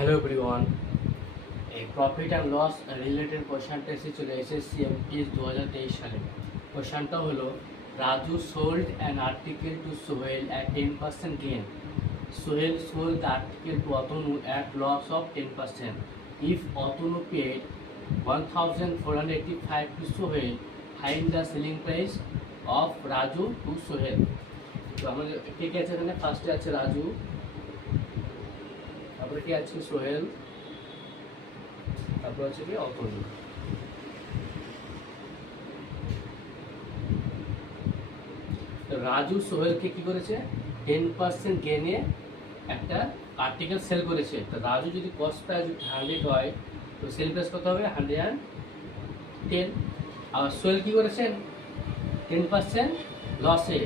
Hello everyone, এই profit and loss related কোশ্চেনটা এসেছিলো এসএসসি এমপিএস 2023 সালে। কোশ্চেনটা হলো Raju sold an article to Sohel at 10% gain. Sohel sold the article to Atanu at loss of 10%. If Atanu paid 1485 to Sohel, find the selling price of Raju to Sohel. তো আমাদের কে কে আছে এখানে? ফার্স্টে আছে রাজু, তারপরে কি আছে সোহেল, তারপর হচ্ছে কি অতনু। রাজু সোহেলকে কি করেছে? 10% গেনে একটা আর্টিকেল সেল করেছে। তো রাজু যদি কস্ট প্রাইস 100 হয়, তো সেল প্রাইস কত হবে? 110। আর সোহেল কি করেছেন? 10% লসে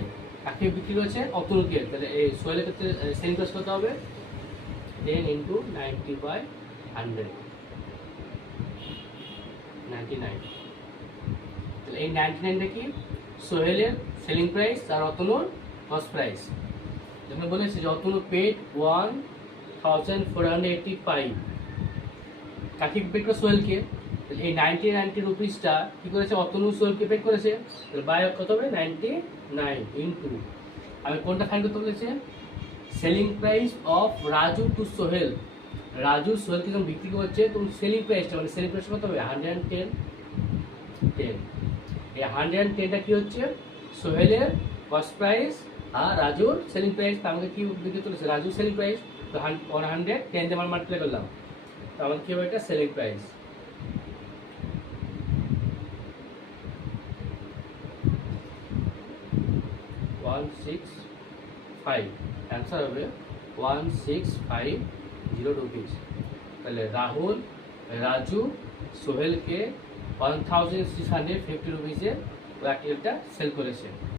কাকে বিক্রি করেছে? অতনুকে। তাহলে এই সোহেলের ক্ষেত্রে সেল প্রাইস কত হবে? 10 × 90/100, 99। তাহলে এই 99টা কি? সোহেলের সেলিং প্রাইস আর অতনুর কস্ট প্রাইস। যেখানে বলেছে যে অতনু পেড 1485, কাকে পেড করে? সোহেলকে। তাহলে এই 90 রুপিসটা কি করেছে? অতনু সোহেলকে পেড করেছে। তাহলে বাই কত হবে? 99 ইন্টু, আমি কোনটা ফাইন্ড করতে বলেছে? Selling price of Raju to Sohel. Raju সোহেলকে যখন বিক্রি করছে, তখন সেলিং প্রাইসটা মানে সেলিং প্রাইস কত হবে? 110। এই 110টা কি হচ্ছে? সোহেলের কস্ট প্রাইস আর রাজুর সেলিং প্রাইস। তো আমাকে কি বিক্রি করেছে? রাজুর সেলিং প্রাইস। তো 110 দিয়ে আমরা মাল্টিপ্লাই করলাম, তো আমাদের কি হবে? এটা সেলিং প্রাইস। অ্যান্সার হবে 1650 রুপিস। তাহলে রাজু সোহেলকে 1650 রুপিসে আর্টিকেলটা সেল করেছে।